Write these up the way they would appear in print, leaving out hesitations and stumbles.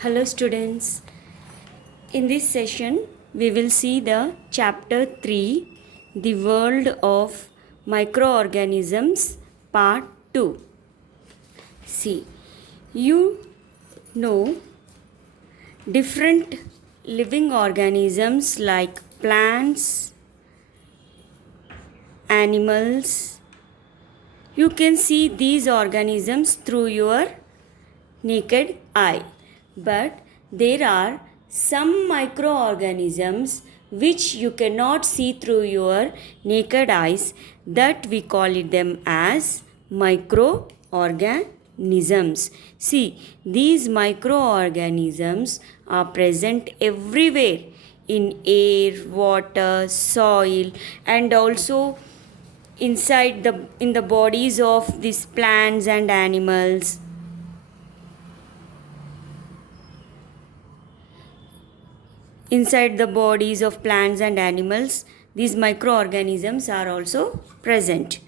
Hello students. In this session we will see the chapter 3, The World of Microorganisms, part 2. See, you know different living organisms like plants, animals. You can see these organisms through your naked eye, but there are some microorganisms which you cannot see through your naked eyes, that we call it them as microorganisms. See, these microorganisms are present everywhere in air, water, soil, and also in the bodies of these plants and animals. Inside the bodies of plants and animals, these microorganisms are also present.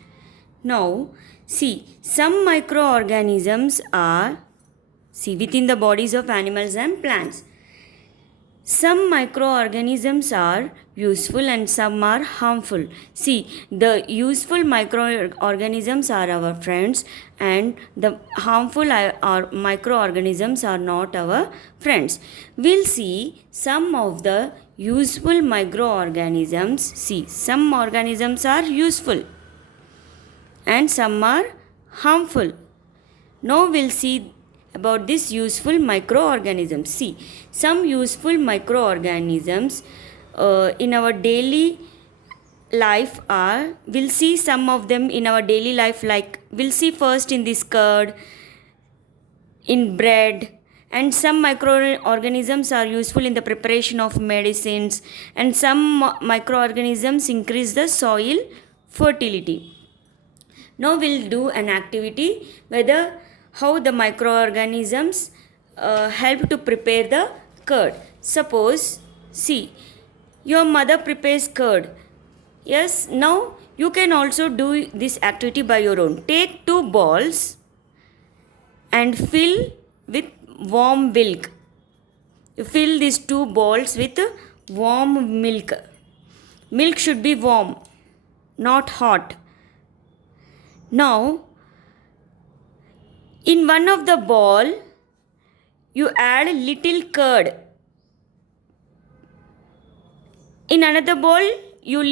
Now, see, some microorganisms are, within the bodies of animals and plants. Some microorganisms are useful and some are harmful. See, the useful microorganisms are our friends and the harmful microorganisms are not our friends. We'll see some of the useful microorganisms. See, some organisms are useful and some are harmful. Now we'll see about this useful microorganisms. See, some useful microorganisms in our daily life are, we'll see some of them in our daily life, like we'll see first in this curd, in bread, and some microorganisms are useful in the preparation of medicines, and some microorganisms increase the soil fertility. Now we'll do an activity whether how the microorganisms help to prepare the curd. Suppose, see, your mother prepares curd. Yes, now you can also do this activity by your own. Take 2 balls and fill with warm milk. You fill these 2 balls with warm milk. Milk should be warm, not hot. Now, in one of the ball, you add little curd. In another bowl, you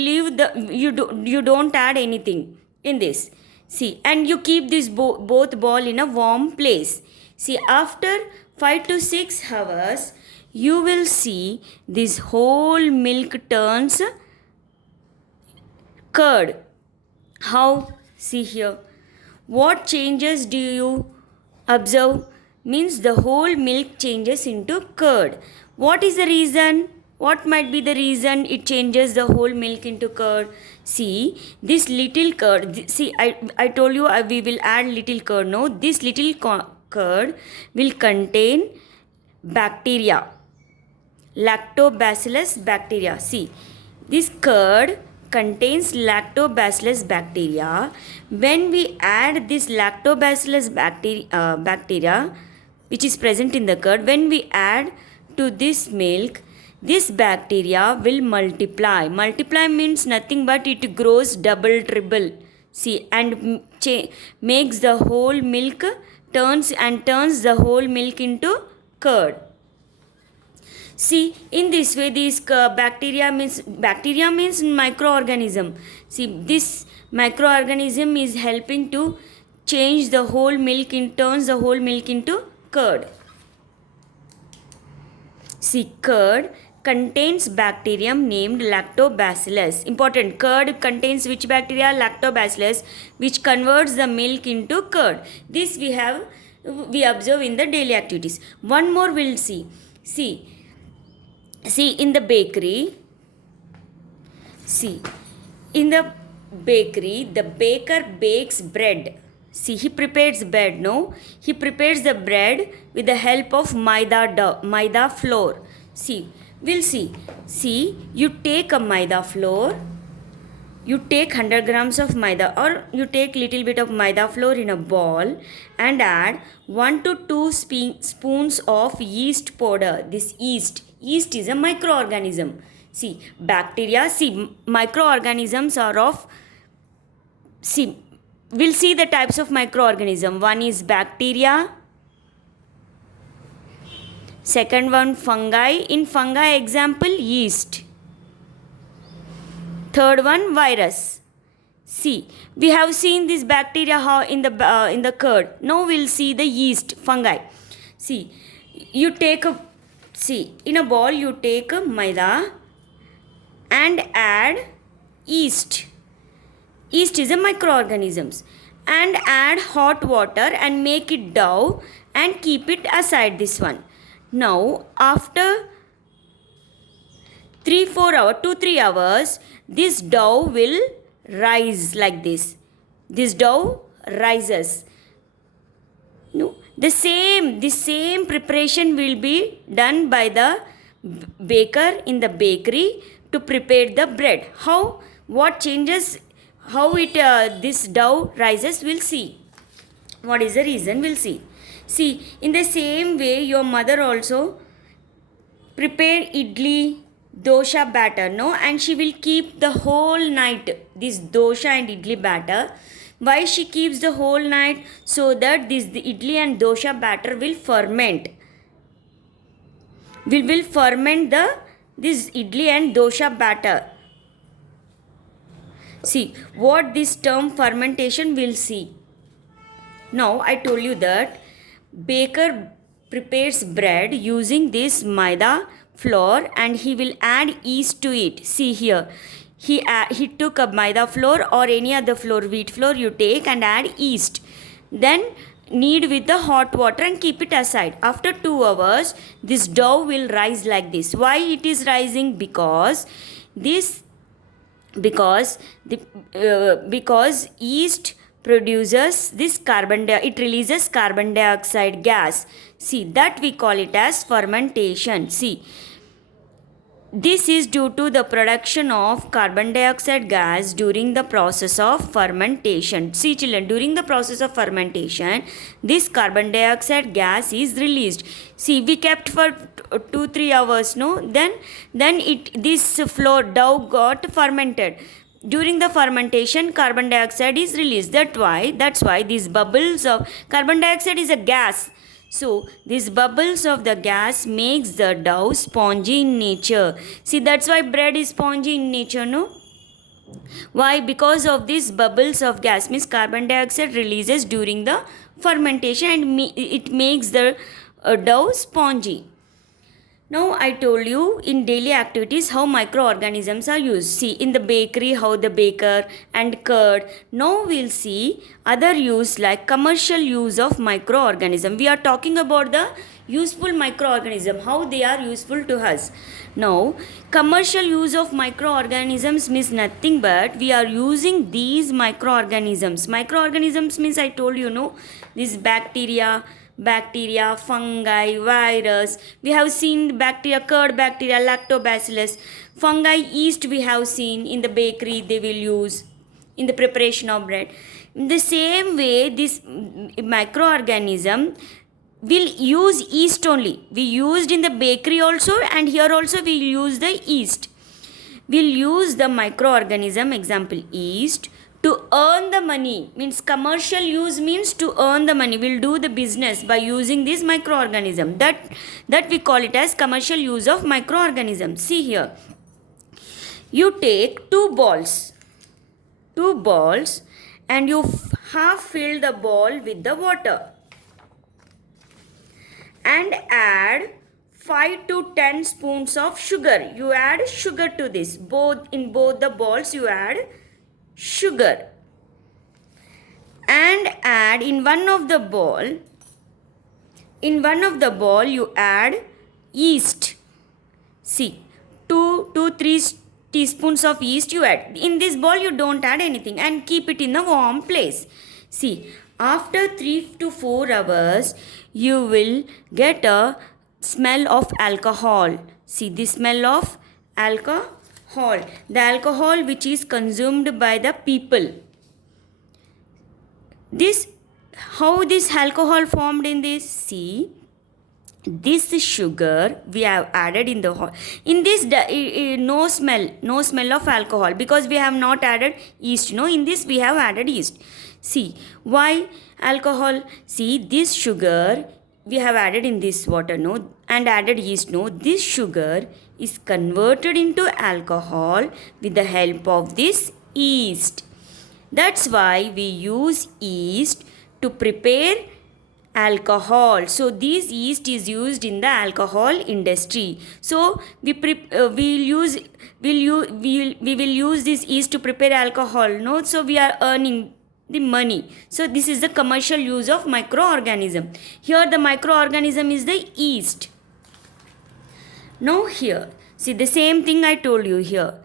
don't add anything in this. See, and you keep this both ball in a warm place. See, after 5 to 6 hours, you will see this whole milk turns curd. How? See here. What changes do you observe? Means the whole milk changes into curd. What is the reason? What might be the reason it changes the whole milk into curd? See, this little curd. See, I told you we will add little curd. No, this little curd will contain bacteria. Lactobacillus bacteria. See, this curd contains lactobacillus bacteria. When we add this lactobacillus bacteria which is present in the curd, when we add to this milk, this bacteria will multiply. Multiply means nothing but it grows double, triple. See, and makes the whole milk turns the whole milk into curd. See, in this way, this bacteria means microorganism. See, this microorganism is helping to change the whole milk turns the whole milk into curd. See, curd contains bacterium named lactobacillus. Important, curd contains which bacteria? Lactobacillus, which converts the milk into curd. This we observe in the daily activities. One more we'll see. See, in the bakery, the baker bakes bread. See, he prepares bread, no? He prepares the bread with the help of maida flour. See, we'll see. See, you take a maida flour you take 100 grams of maida, or you take little bit of maida flour in a bowl and add 1 to 2 spoons of yeast powder. This yeast is a microorganism. See, bacteria, microorganisms are of, we'll see the types of microorganism. One is bacteria, second one fungi. In fungi example, yeast. Third one, virus. See, we have seen this bacteria in the curd. Now we'll see the yeast, fungi. See, you take in a bowl you take a maida and add yeast. Yeast is a microorganisms. And add hot water and make it dough and keep it aside, this one. Now, after 2-3 hours, this dough will rise like this. This dough rises. No, the same preparation will be done by the baker in the bakery to prepare the bread. What changes, how this dough rises, we'll see. What is the reason, we'll see. See, in the same way, your mother also prepare idli, dosha batter, no? And she will keep the whole night this dosha and idli batter. Why she keeps the whole night? So that the idli and dosha batter will ferment. We will ferment this idli and dosha batter. See, what this term fermentation will see. Now, I told you that baker prepares bread using this maida flour and he will add yeast to it. See here, he took a maida flour or any other flour, wheat flour you take, and add yeast. Then knead with the hot water and keep it aside. After 2 hours, this dough will rise like this. Why it is rising? Because yeast produces this it releases carbon dioxide gas. See, that we call it as fermentation. See, this is due to the production of carbon dioxide gas during the process of fermentation. See children, during the process of fermentation, this carbon dioxide gas is released. See, we kept for 2-3 hours, no? Then this flour dough got fermented. During the fermentation, carbon dioxide is released. That's why these bubbles of carbon dioxide is a gas. So, these bubbles of the gas makes the dough spongy in nature. See, that's why bread is spongy in nature, no? Why? Because of these bubbles of gas, means carbon dioxide releases during the fermentation and it makes the dough spongy. Now, I told you in daily activities how microorganisms are used. See, in the bakery, how the baker and curd. Now, we'll see other use like commercial use of microorganism. We are talking about the useful microorganism, how they are useful to us. Now, commercial use of microorganisms means nothing but we are using these microorganisms. Microorganisms means I told you, no, this bacteria, fungi, virus. We have seen bacteria, curd bacteria, lactobacillus. Fungi, yeast we have seen in the bakery they will use in the preparation of bread. In the same way, this microorganism will use yeast only. We used in the bakery also, and here also we use the yeast. We'll use the microorganism, example yeast, to earn the money. Means commercial use means to earn the money. We'll do the business by using this microorganism. That we call it as commercial use of microorganism. See here. You take two balls and you half fill the ball with the water and add 5 to 10 spoons of sugar. You add sugar to this. In both the balls you add sugar and add in one of the ball you add yeast. See, 2-3 teaspoons of yeast you add. In this ball you don't add anything and keep it in a warm place. See, after 3 to 4 hours you will get a smell of alcohol. See, the smell of alcohol. the alcohol which is consumed by the people. This, how this alcohol formed in this? See, this sugar we have added in the in this no smell of alcohol, because we have not added yeast. No, in this we have added yeast. See, why alcohol? See, this sugar we have added in this water, no, and added yeast, no. This sugar is converted into alcohol with the help of this yeast. That's why we use yeast to prepare alcohol. So this yeast is used in the alcohol industry. So we will use this yeast to prepare alcohol, no. So we are earning the money. So this is the commercial use of microorganism. Here the microorganism is the yeast. Now here, see the same thing I told you here.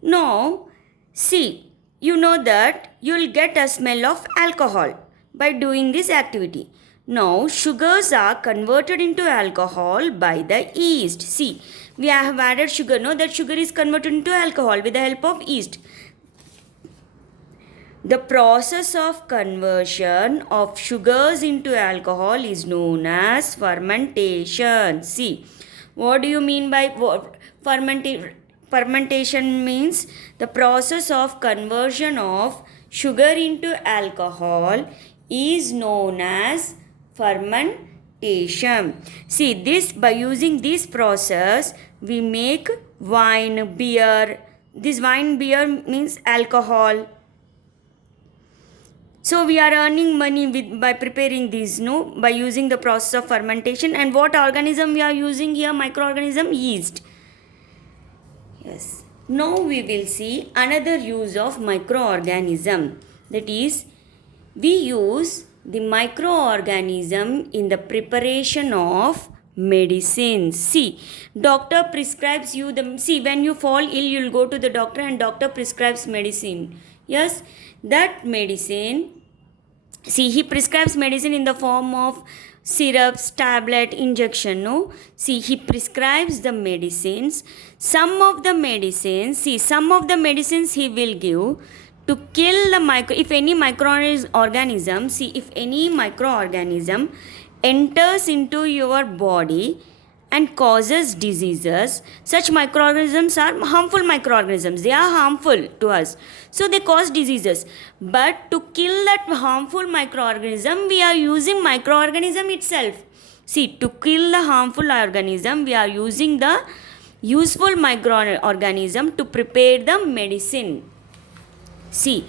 Now see, you know that you will get a smell of alcohol by doing this activity. Now sugars are converted into alcohol by the yeast. See, we have added sugar. No, that sugar is converted into alcohol with the help of yeast. The process of conversion of sugars into alcohol is known as fermentation. See, what do you mean by fermentation? Fermentation means the process of conversion of sugar into alcohol is known as fermentation. See, this, by using this process we make wine, beer. This wine, beer means alcohol. So we are earning money by preparing these, no, by using the process of fermentation. And what organism we are using here? Microorganism, yeast. Yes. Now we will see another use of microorganism. That is, we use the microorganism in the preparation of medicine. See, doctor prescribes you the, see, when you fall ill, you will go to the doctor and doctor prescribes medicine. Yes, that medicine, see, he prescribes medicine in the form of syrups, tablet, injection, no. See, he prescribes the medicines. Some of the medicines, see, some of the medicines he will give to kill the if any microorganism, see, if any microorganism enters into your body and causes diseases, such microorganisms are harmful microorganisms. They are harmful to us. So they cause diseases. But to kill that harmful microorganism, we are using microorganism itself. See, to kill the harmful organism, we are using the useful microorganism to prepare the medicine. See,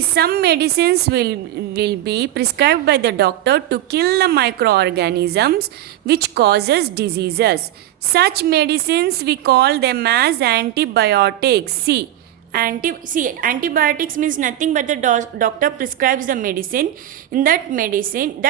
some medicines will be prescribed by the doctor to kill the microorganisms which causes diseases. Such medicines we call them as antibiotics. See, antibiotics means nothing but the doctor prescribes the medicine. In that medicine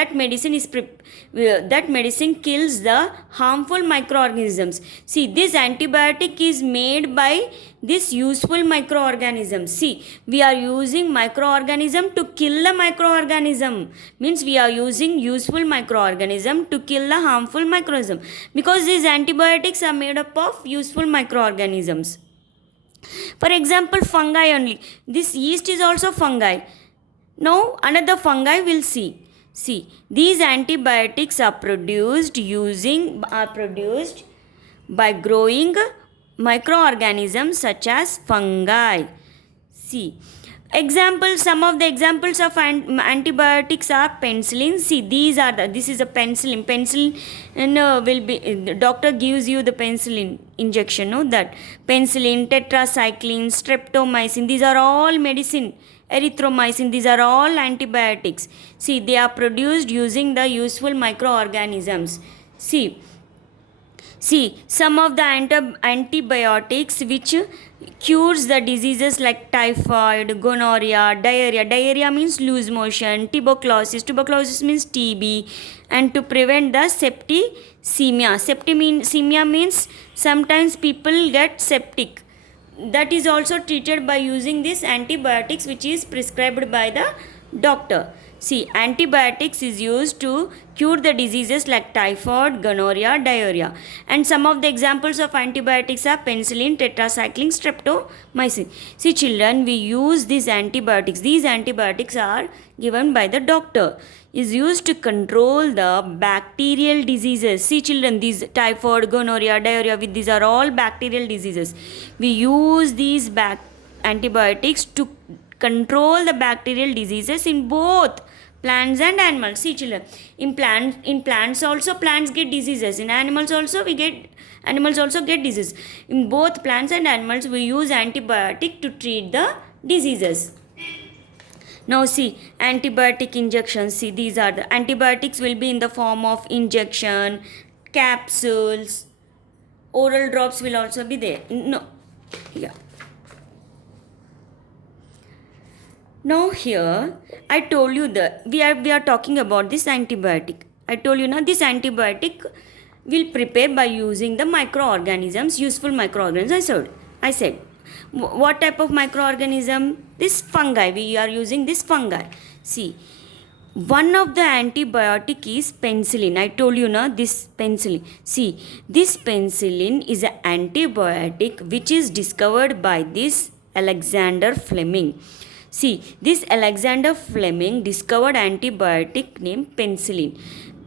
kills the harmful microorganisms. See, this antibiotic is made by this useful microorganism. See, we are using microorganism to kill the microorganism. Means we are using useful microorganism to kill the harmful microorganism, because these antibiotics are made up of useful microorganisms. For example, fungi only. This yeast is also fungi. Now another fungi we'll see. See, these antibiotics are produced by growing microorganisms such as fungi. See, some of the examples of antibiotics are penicillin. See, this is a penicillin. Penicillin will be, the doctor gives you the penicillin injection, no, that penicillin, tetracycline, streptomycin, these are all medicine. Erythromycin, these are all antibiotics. See, they are produced using the useful microorganisms. See, some of the antibiotics which cures the diseases like typhoid, gonorrhea, diarrhea. Diarrhea means loose motion. Tuberculosis means TB. And to prevent the septicemia. Septicemia means sometimes people get septic. That is also treated by using these antibiotics which is prescribed by the doctor. See, antibiotics is used to cure the diseases like typhoid, gonorrhea, diarrhea. And some of the examples of antibiotics are penicillin, tetracycline, streptomycin. See, children, we use these antibiotics. These antibiotics are given by the doctor. Is used to control the bacterial diseases. See, children, these typhoid, gonorrhea, diarrhea, these are all bacterial diseases. We use these antibiotics to control the bacterial diseases in both plants and animals. See, children, in plants also plants get diseases. In animals also get disease. In both plants and animals we use antibiotic to treat the diseases. Now see, antibiotic injections. See, these are the antibiotics will be in the form of injection, capsules, oral drops will also be there. No, yeah. Now here I told you that we are talking about this antibiotic. I told you now this antibiotic will prepare by using the microorganisms, useful microorganisms. I said what type of microorganism? This fungi. We are using this fungi. See, one of the antibiotic is penicillin. I told you now this penicillin. See, this penicillin is an antibiotic which is discovered by this Alexander Fleming. See, this Alexander Fleming discovered antibiotic named penicillin.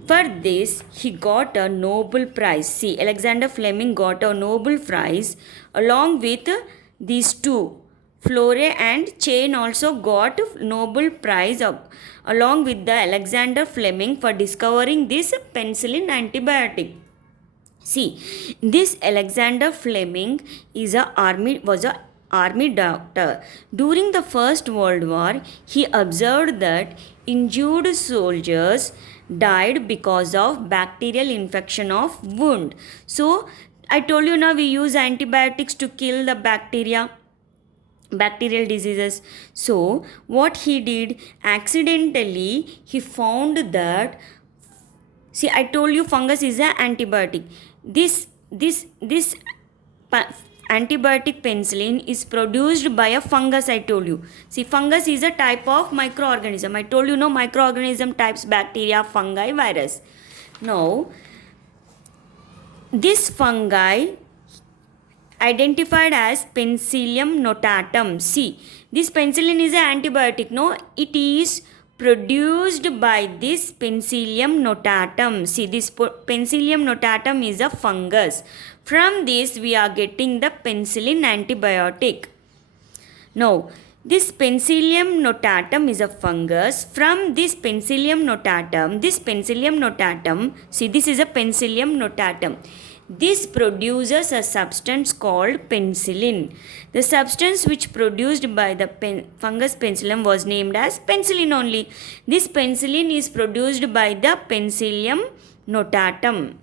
For this, he got a Nobel Prize. See, Alexander Fleming got a Nobel Prize along with these two. Flore and Chain also got Nobel Prize along with the Alexander Fleming for discovering this penicillin antibiotic. See, this Alexander Fleming was a army doctor. During the First World War, he observed that injured soldiers died because of bacterial infection of wound. So, I told you now we use antibiotics to kill the bacterial diseases. So, what he did, accidentally, he found that, see, I told you fungus is an antibiotic. This antibiotic penicillin is produced by a fungus, I told you. See, fungus is a type of microorganism. I told you, no, microorganism types bacteria, fungi, virus. Now, this fungi identified as Penicillium notatum. See, this penicillin is an antibiotic. No, it is produced by this Penicillium notatum. See, this Penicillium notatum is a fungus. From this, we are getting the penicillin antibiotic. Now, this Penicillium notatum is a fungus. From this Penicillium notatum, see, this is a Penicillium notatum. This produces a substance called penicillin. The substance which produced by the fungus penicillium was named as penicillin only. This penicillin is produced by the Penicillium notatum.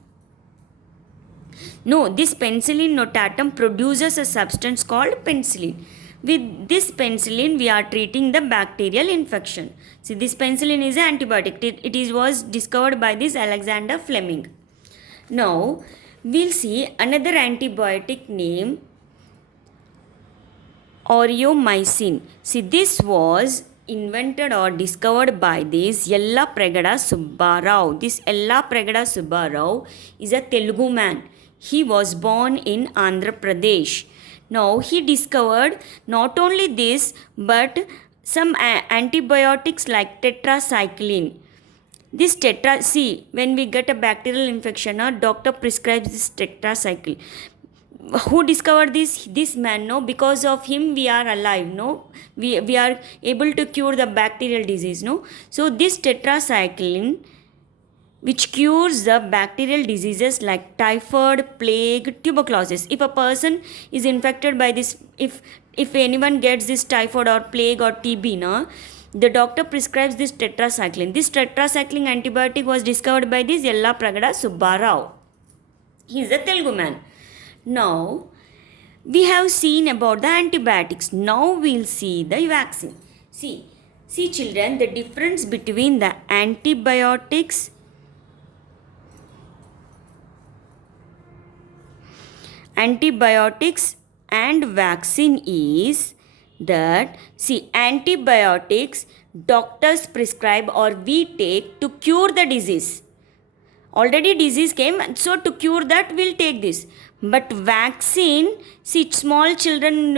No, this Penicillium notatum produces a substance called penicillin. With this penicillin, we are treating the bacterial infection. See, this penicillin is an antibiotic. It was discovered by this Alexander Fleming. Now, we'll see another antibiotic name, aureomycin. See, this was invented or discovered by this Yellapragada Subbarao. This Yellapragada Subbarao is a Telugu man. He was born in Andhra Pradesh. Now, he discovered not only this, but some antibiotics like tetracycline. This see, when we get a bacterial infection, a doctor prescribes this tetracycline. Who discovered this? This man, no? Because of him, we are alive, no? We are able to cure the bacterial disease, no? So, this tetracycline, which cures the bacterial diseases like typhoid, plague, tuberculosis. If a person is infected by this, if anyone gets this typhoid or plague or TB, no, the doctor prescribes this tetracycline. This tetracycline antibiotic was discovered by this Yellapragada Subbarao. He is a Telugu man. Now, we have seen about the antibiotics. Now, we will see the vaccine. See children, the difference between the antibiotics and vaccine is, that, see, antibiotics doctors prescribe or we take to cure the disease. Already disease came, so to cure that we'll take this. But vaccine, see, small children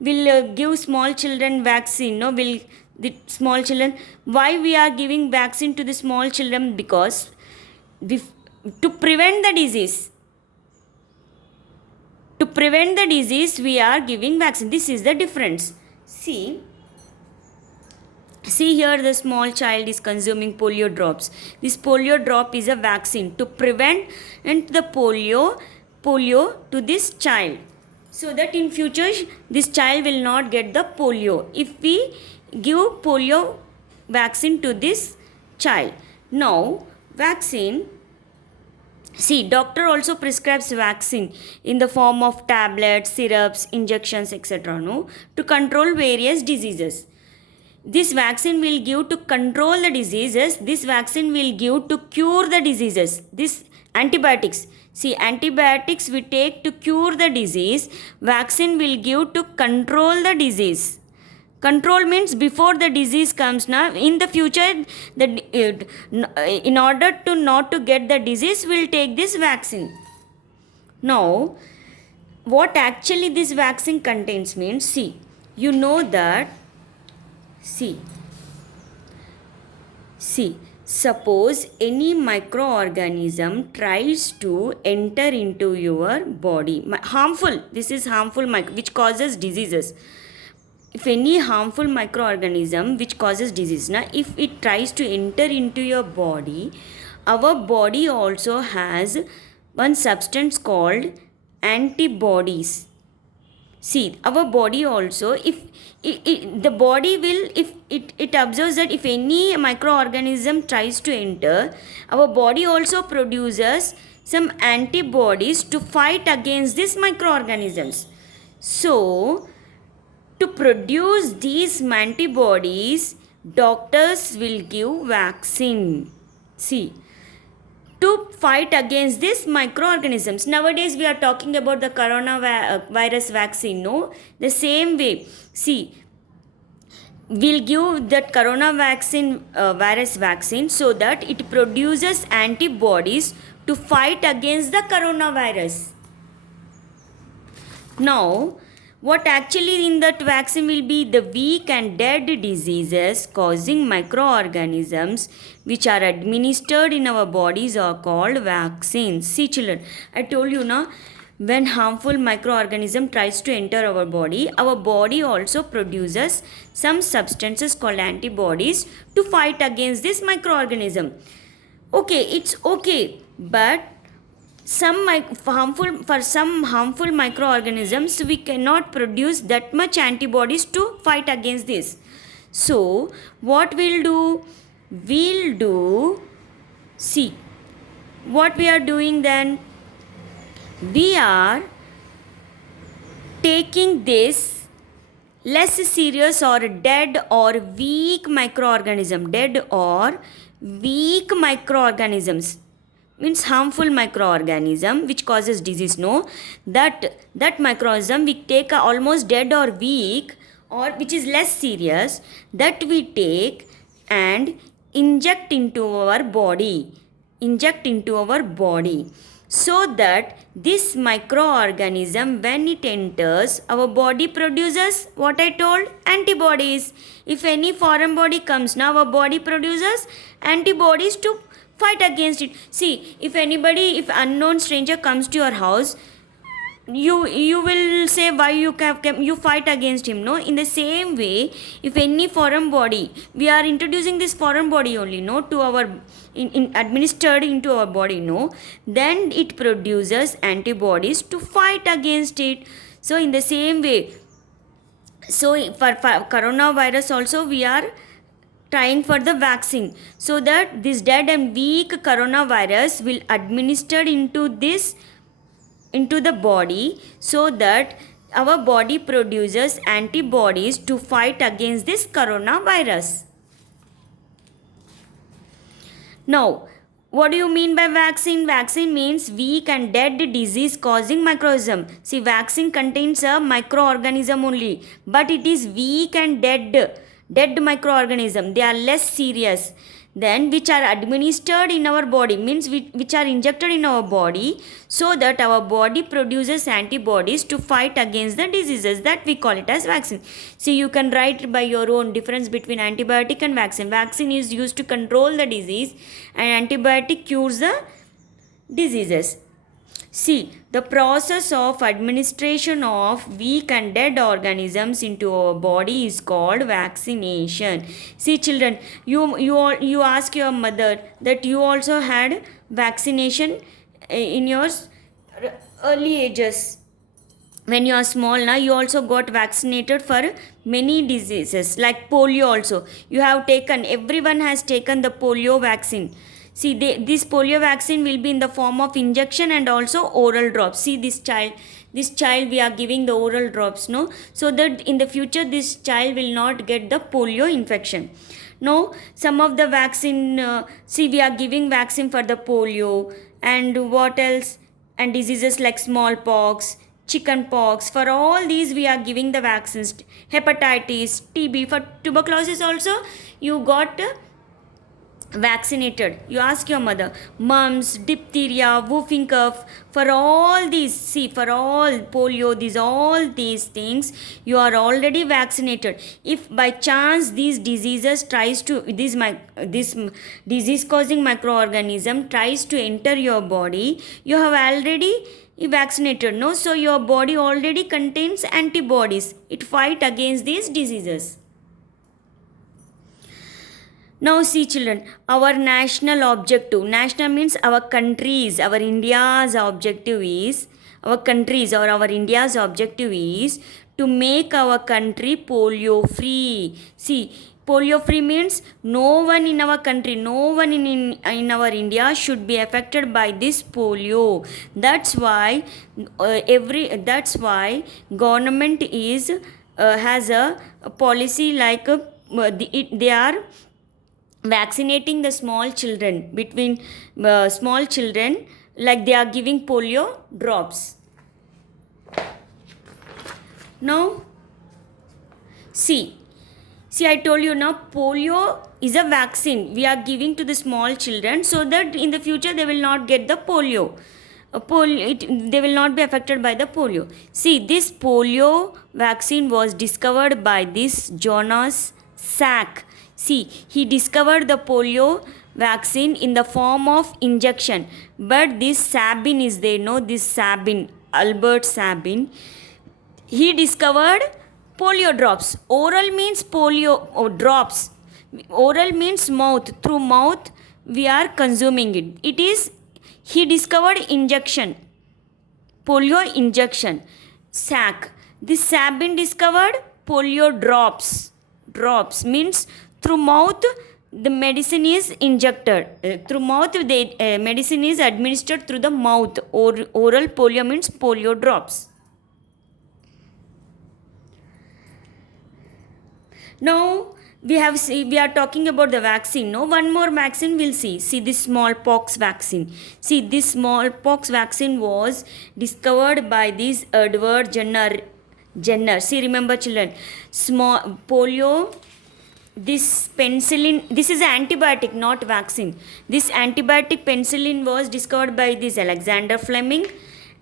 will give small children vaccine, no, will the small children, why we are giving vaccine to the small children? Because to prevent the disease, to prevent the disease we are giving vaccine. This is the difference. See here, the small child is consuming polio drops. This polio drop is a vaccine to prevent the polio to this child, so that in future this child will not get the polio if we give polio vaccine to this child. Now vaccine, see, doctor also prescribes vaccine in the form of tablets, syrups, injections, etc. No, to control various diseases. This vaccine will give to control the diseases. This vaccine will give to cure the diseases. This antibiotics. See, antibiotics we take to cure the disease. Vaccine will give to control the disease. Control means before the disease comes. Now, in the future, in order to not to get the disease, we'll take this vaccine. Now, what actually this vaccine contains means, see, you know that. See, suppose any microorganism tries to enter into your body, harmful, this is harmful, which causes diseases. If any harmful microorganism which causes disease, now if it tries to enter into your body, our body also has one substance called antibodies. See, our body also, if the body will, if it observes that if any microorganism tries to enter, our body also produces some antibodies to fight against these microorganisms. So, to produce these antibodies, doctors will give vaccine. See, to fight against these microorganisms. Nowadays we are talking about the coronavirus vaccine, no? The same way, see, we'll give that virus vaccine so that it produces antibodies to fight against the coronavirus. Now, what actually in that vaccine will be the weak and dead diseases causing microorganisms which are administered in our bodies are called vaccines. See children, I told you now, when harmful microorganism tries to enter our body also produces some substances called antibodies to fight against this microorganism. Okay, it's okay, but some harmful microorganisms we cannot produce that much antibodies to fight against this. So what we'll do, see, what we are doing then, we are taking this less serious or dead or weak microorganism, means harmful microorganism which causes disease, no, that microorganism we take almost dead or weak or which is less serious, that we take and inject into our body, so that this microorganism when it enters our body produces what I told, antibodies. If any foreign body comes, now our body produces antibodies to fight against it. See, if unknown stranger comes to your house, you will say why you fight against him, no? In the same way, if any foreign body, we are introducing this foreign body only, no, to our administered into our body, no, then it produces antibodies to fight against it. So in the same way, so for coronavirus also we are trying for the vaccine, so that this dead and weak coronavirus will administered into the body, so that our body produces antibodies to fight against this coronavirus. Now, What do you mean by vaccine? Vaccine means weak and dead disease causing microorganism. See, vaccine contains a microorganism only, but it is weak and dead microorganism. They are less serious. Then which are administered in our body, means which are injected in our body, so that our body produces antibodies to fight against the diseases, that we call it as vaccine. See, you can write by your own difference between antibiotic and vaccine. Vaccine is used to control the disease and antibiotic cures the diseases. See, the process of administration of weak and dead organisms into our body is called vaccination. See, children, you ask your mother that you also had vaccination in your early ages. When you are small now, you also got vaccinated for many diseases like polio also. You have taken, everyone has taken the polio vaccine. See, this polio vaccine will be in the form of injection and also oral drops. See, this child we are giving the oral drops, no, so that in the future this child will not get the polio infection. No, some of the vaccine, see, we are giving vaccine for the polio and what else, and diseases like smallpox, chicken pox. For all these we are giving the vaccines. Hepatitis, TB, for tuberculosis also you got vaccinated. You ask your mother. Mumps, diphtheria, whooping cough, for all these, see, for all polio, all these things you are already vaccinated. If by chance these diseases tries to, this disease causing microorganism tries to enter your body, you have already vaccinated, no, so your body already contains antibodies. It fight against these diseases. Now see, children, our national objective. National means our countries, our India's objective is, our countries or our India's objective is to make our country polio free. See, polio free means no one in our country, no one in our India should be affected by this polio. That's why government is has a policy like they are vaccinating the small children, between small children, like they are giving polio drops. Now see, I told you now, polio is a vaccine we are giving to the small children so that in the future they will not get the polio. They will not be affected by the polio. See, this polio vaccine was discovered by this Jonas Salk. See, he discovered the polio vaccine in the form of injection. But this Sabin is there, no? This Sabin, Albert Sabin, he discovered polio drops. Oral means polio drops. Oral means mouth. Through mouth, we are consuming it. It is, he discovered injection. Polio injection. Sac. This Sabin discovered polio drops. Drops means through mouth the medicine is injected. Through mouth the medicine is administered through the mouth. Oral polio means polio drops. Now we are talking about the vaccine. No, one more vaccine we'll see. See, this smallpox vaccine. See, this smallpox vaccine was discovered by this Edward Jenner. See, remember, children, small polio. This penicillin, this is an antibiotic, not vaccine. This antibiotic penicillin was discovered by this Alexander Fleming.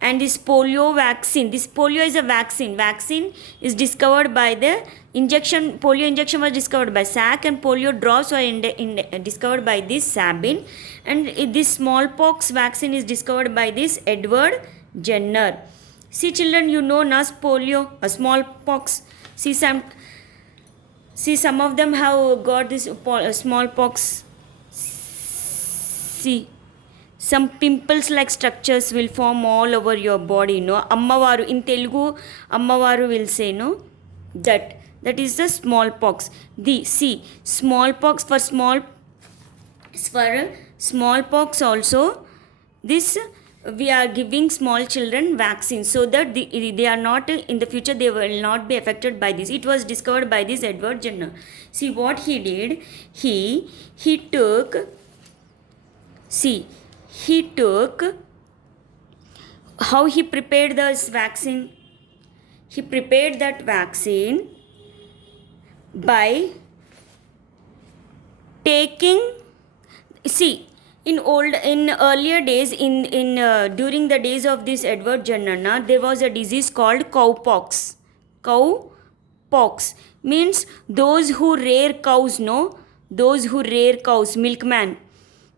And this polio vaccine, this polio is a vaccine. Vaccine is discovered by the injection. Polio injection was discovered by Salk, and polio drops were discovered by this Sabin. And this smallpox vaccine is discovered by this Edward Jenner. See, children, you know nas polio, smallpox. See, some of them have got this smallpox. See, some pimples like structures will form all over your body. No, Ammavaru, in Telugu, Ammavaru will say, no, that is the smallpox. Smallpox, for smallpox also, this we are giving small children vaccine so that they are not, in the future they will not be affected by this. It was discovered by this Edward Jenner. See what he did, he took See, he took, how he prepared this vaccine? He prepared that vaccine by taking, see, in earlier days, in during the days of this Edward Jenner, there was a disease called cowpox. Cowpox means those who rear cows, no, those who rear cows, milkman.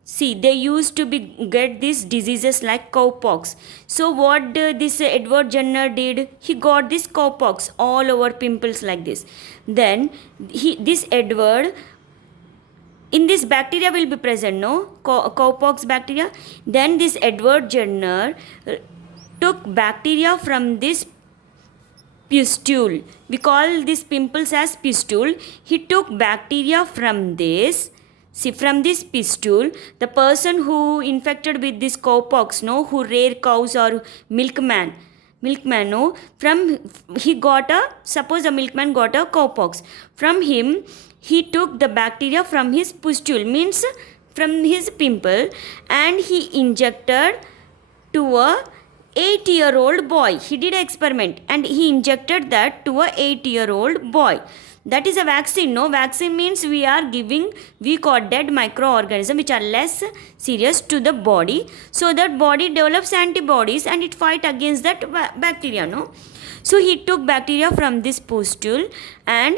See, they used to get these diseases like cowpox. So what this Edward Jenner did, he got this cowpox all over, pimples like this. Then this Edward, in this bacteria will be present, no, cowpox bacteria. Then this Edward Jenner took bacteria from this pustule. We call these pimples as pustule. He took bacteria from this. See, from this pustule, the person who infected with this cowpox, no, who rear cows or milkman, no, from he got a, suppose a milkman got a cowpox. From him, he took the bacteria from his pustule, means from his pimple, and he injected to a 8-year-old boy. He did an experiment and he injected that to a 8-year-old boy. That is a vaccine, no? Vaccine means we are giving weak or dead microorganisms which are less serious to the body, so that body develops antibodies and it fight against that bacteria, no? So he took bacteria from this pustule and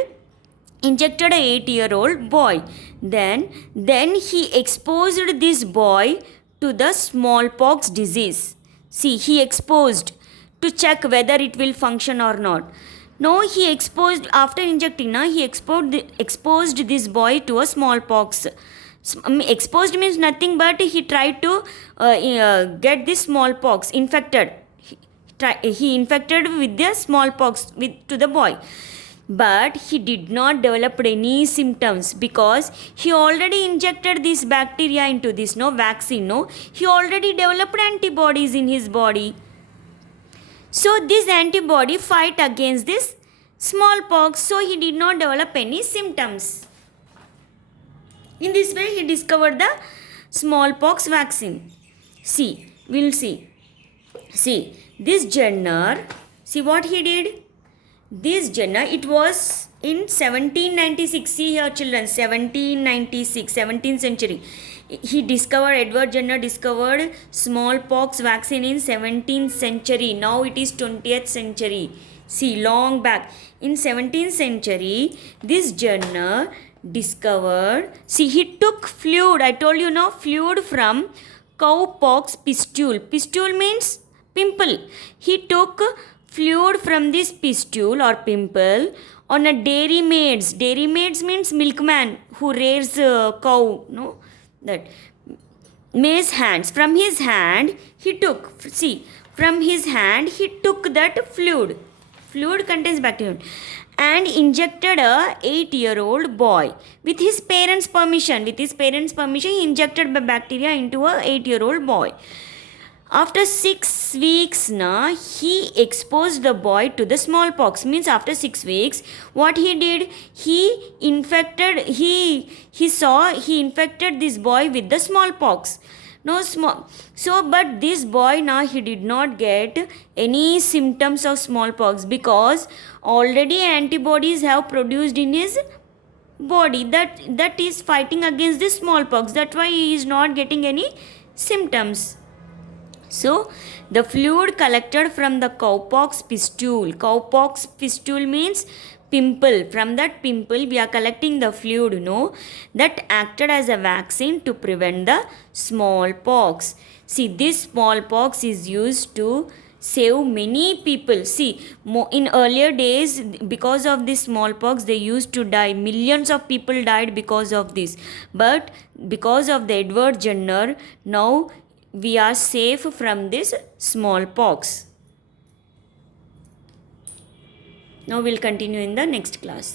injected a 8-year-old boy. Then he exposed this boy to the smallpox disease. See, he exposed to check whether it will function or not. No, he exposed, after injecting, he exposed this boy to a smallpox. Exposed means nothing but he tried to get this smallpox infected. He infected with the smallpox to the boy. But he did not develop any symptoms because he already injected this bacteria into this, no, vaccine, no. He already developed antibodies in his body. So this antibody fight against this smallpox, so he did not develop any symptoms. In this way, he discovered the smallpox vaccine. See, we'll see. See, this Jenner, see what he did? This Jenner, it was in 1796. See here, children, 1796, 17th century. Edward Jenner discovered smallpox vaccine in 17th century. Now it is 20th century. See, long back. In 17th century, this Jenner discovered, see, he took fluid. I told you now, fluid from cowpox pustule. Pustule means pimple. He took fluid from this pustule or pimple on a dairy maids. Dairy maids means milkman who rears cow, no, that maize hands. From his hand he took, see, from his hand he took that fluid. Fluid contains bacteria and injected a 8-year-old boy with his parents' permission. With his parents' permission, he injected the bacteria into a 8-year-old boy. After 6 weeks, he exposed the boy to the smallpox. Means after 6 weeks, what he did? He infected this boy with the smallpox. But this boy he did not get any symptoms of smallpox because already antibodies have produced in his body that is fighting against the smallpox. That's why he is not getting any symptoms. So, the fluid collected from the cowpox pustule means pimple. From that pimple, we are collecting the fluid, that acted as a vaccine to prevent the smallpox. See, this smallpox is used to save many people. See, in earlier days, because of this smallpox, they used to die. Millions of people died because of this. But because of the Edward Jenner, now we are safe from this smallpox. Now we'll continue in the next class.